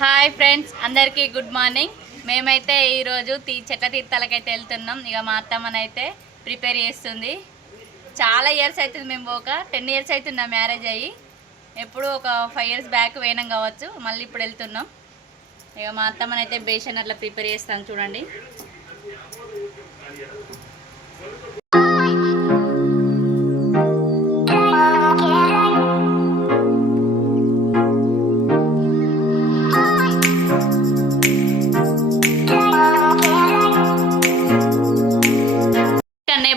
Hi friends, అందరికీ good morning. మేమైతే ఈరోజు చెట్ల తీర్థాలకైతే వెళ్తున్నాం. ఇక మా అత్తమ్మనైతే ప్రిపేర్ చేస్తుంది. చాలా ఇయర్స్ అవుతుంది మేము పోక. 10 ఇయర్స్ అవుతుంది నా మ్యారేజ్ అయ్యి. ఎప్పుడు ఒక 5 ఇయర్స్ బ్యాక్ పోయినాం కావచ్చు. మళ్ళీ ఇప్పుడు వెళ్తున్నాం. ఇక మా అత్తమ్మనైతే బేషన్ అట్లా ప్రిపేర్ చేస్తాను చూడండి.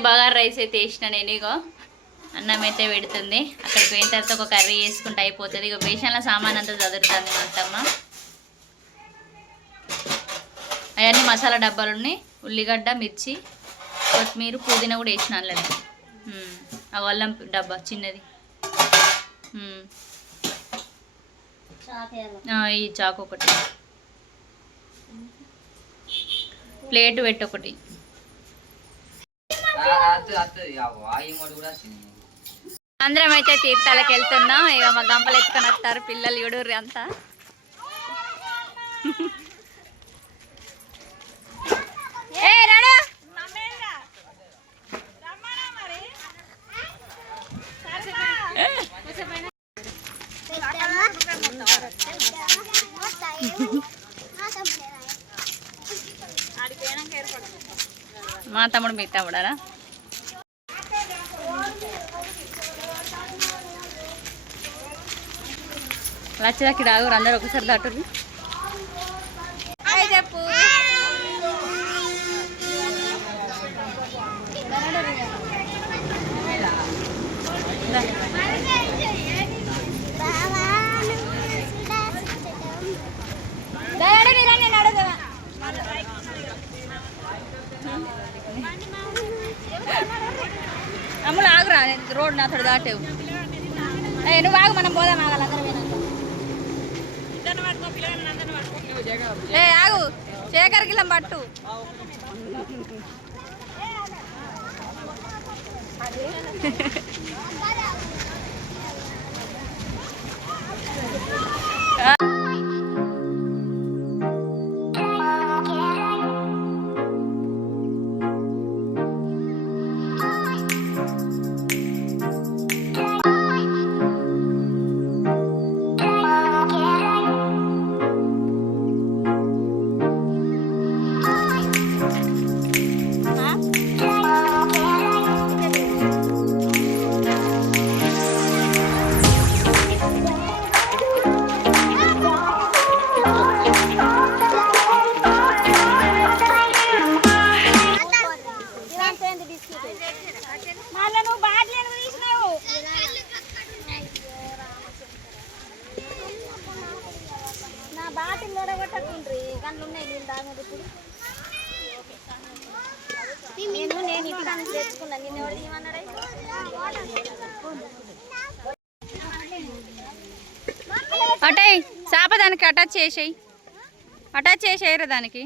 బగారు రైస్ అయితే వేసిన నేను. ఇగో అన్నం అయితే పెడుతుంది. అక్కడికి పోయిన తర్వాత ఒక కర్రీ వేసుకుంటే అయిపోతుంది. ఇక బేషన్ల సామాన్ అంతా చదువుతుంది మా అత్తమ్మ. అవన్నీ మసాలా డబ్బాలు ఉన్నాయి. ఉల్లిగడ్డ, మిర్చి, కొత్తిమీర, పుదీనా కూడా వేసిన అందులో. ఆ అల్లం డబ్బా చిన్నది. ఈ చాకు ఒకటి, ప్లేట్ పెట్టి ఒకటి. అందరం అయితే తీర్థాలకు వెళ్తున్నాం. ఇక మా గంపలు ఎత్తుకొని వస్తారు పిల్లలు. చూడుర్రి అంతా. మా తమ్ముడు మీ తమ్ముడారా? లచ్చలకి రాగు అందరు ఒకసారి దాటుర్రి. చెప్పు. అమ్ములు ఆగురా, రోడ్ నా తోడు దాటేవు. నువ్వు ఆగు, మనం పోదాం. ఆగాలి అందరం. ఆగు, శేఖర్ కిలం పట్టు. అటే చేప దానికి అటాచ్ చేసేయరా దానికి.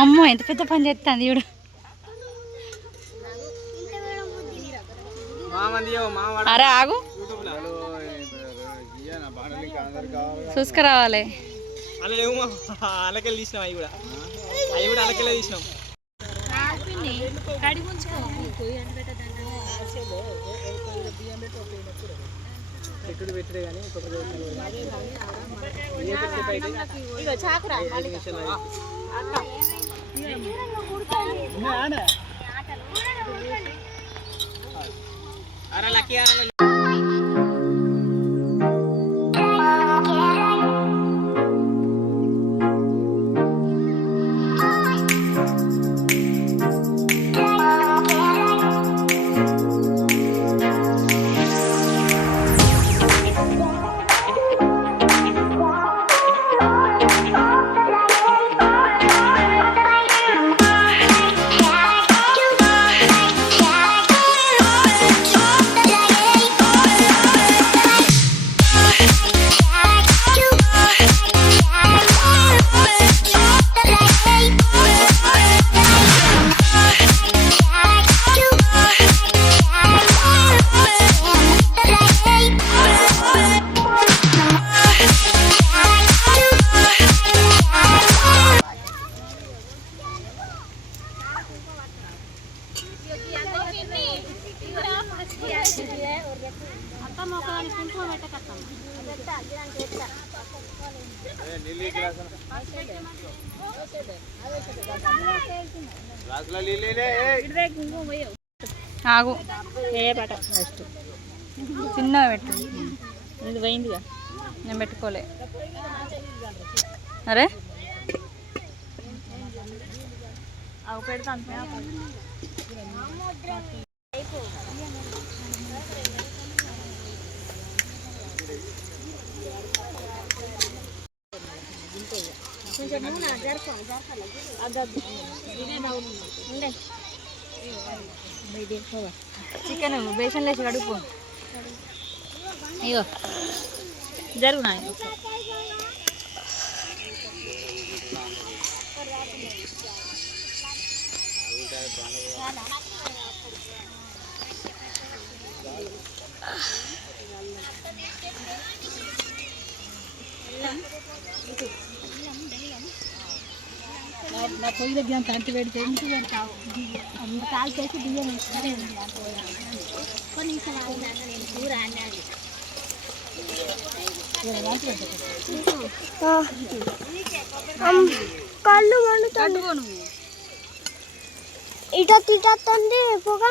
అమ్మో ఎంత పెద్ద పని చేస్తాను చూడు. అరే ఆగు, చూసుకురావాలి. ఆగు ఏ పాట ఫస్ట్ చిన్నగా పెట్టు ఇది పోయిందిగా నేను పెట్టుకోలే అరే పెడతాను చికెన్ బేషన్ లేచి కడుపు ఇగో జరుగునా నా పొయ్యి దగ్గర అంత అంటి పెడితే ఇంటికి పెడతావు అంత కాలు చేసి బియ్యం వేసుకుంటే కూర అన్నది కళ్ళు వండుతాను ఇట తిట్టండి పొగ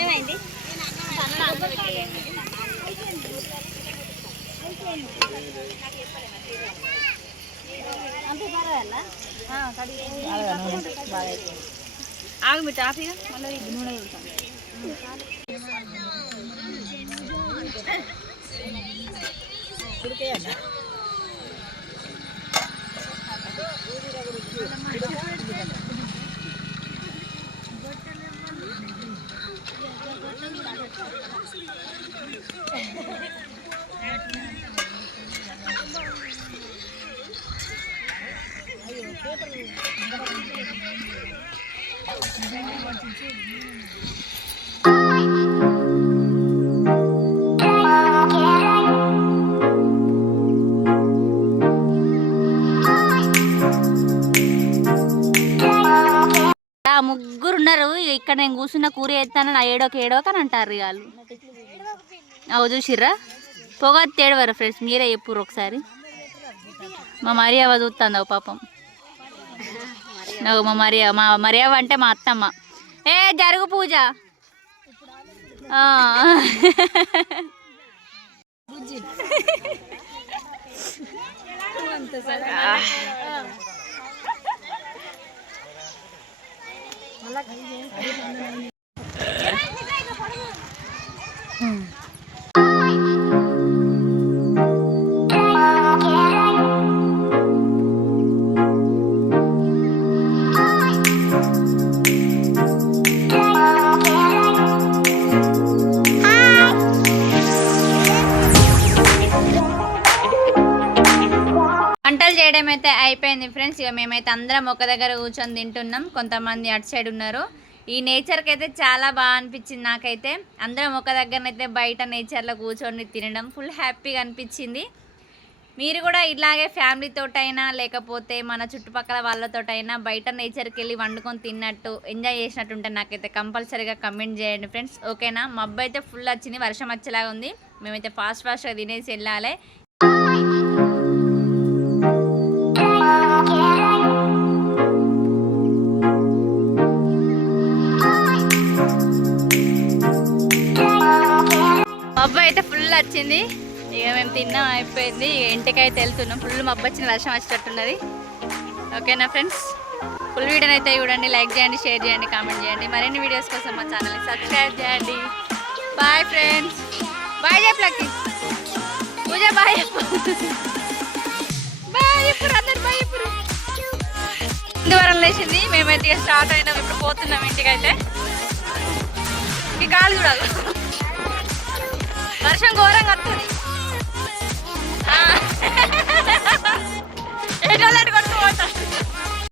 ఏమైంది ఆగు మీ టాఫీగా మళ్ళీ నూనె వెళ్తాను ముగ్గురున్నారు ఇక్కడ నేను కూర్చున్న కూర వేస్తాను నా ఏడోక అని అంటారు వాళ్ళు అవు చూసిర్రా పొగ తేడవారు ఫ్రెండ్స్ మీరే చెప్పుర్రు ఒకసారి మా మరియావ చూస్తుంది పాపం మా మరియావ అంటే మా అత్తమ్మ ఏ జరుగు పూజ వంటలు చేయడం అయితే అయిపోయింది ఫ్రెండ్స్. ఇక మేమైతే అందరం ఒక దగ్గర కూర్చొని తింటున్నాం. కొంతమంది అటు సైడ్ ఉన్నారు. ఈ నేచర్కి అయితే చాలా బాగా అనిపించింది నాకైతే. అందరం ఒక దగ్గరనైతే బయట నేచర్లో కూర్చొని తినడం ఫుల్ హ్యాపీగా అనిపించింది. మీరు కూడా ఇలాగే ఫ్యామిలీతోటైనా లేకపోతే మన చుట్టుపక్కల వాళ్ళతోటైనా బయట నేచర్కి వెళ్ళి వండుకొని తిన్నట్టు ఎంజాయ్ చేసినట్టు ఉంటే నాకైతే కంపల్సరీగా కమెంట్ చేయండి ఫ్రెండ్స్. ఓకేనా? మబ్బు అయితే ఫుల్ వచ్చింది, వర్షం వచ్చేలాగా ఉంది. మేమైతే ఫాస్ట్గా తినేసి వెళ్ళాలి. మబ్బు అయితే ఫుల్ వచ్చింది. ఇక మేము తిన్నాం, అయిపోయింది. ఇంటికైతే వెళ్తున్నాం. ఫుల్ మబ్బు వచ్చిన వర్షం వచ్చేటట్టున్నది. ఓకేనా ఫ్రెండ్స్? ఫుల్ వీడియోని అయితే చూడండి, లైక్ చేయండి, షేర్ చేయండి, కామెంట్ చేయండి. మరిన్ని వీడియోస్ కోసం మా ఛానల్ని సబ్స్క్రైబ్ చేయండి. Bye friends. బాయ్ చెప్పు లక్కి. పూజ బాయ్ చెప్పు. బాయ్ చెప్పు అందరు, బాయ్ చెప్పు. ఇందువరం లేచింది. మేమైతే స్టార్ట్ అయినాం. ఇప్పుడు పోతున్నాం ఇంటికైతే. ఈ కాలు చూడాలి, వర్షం ఘోర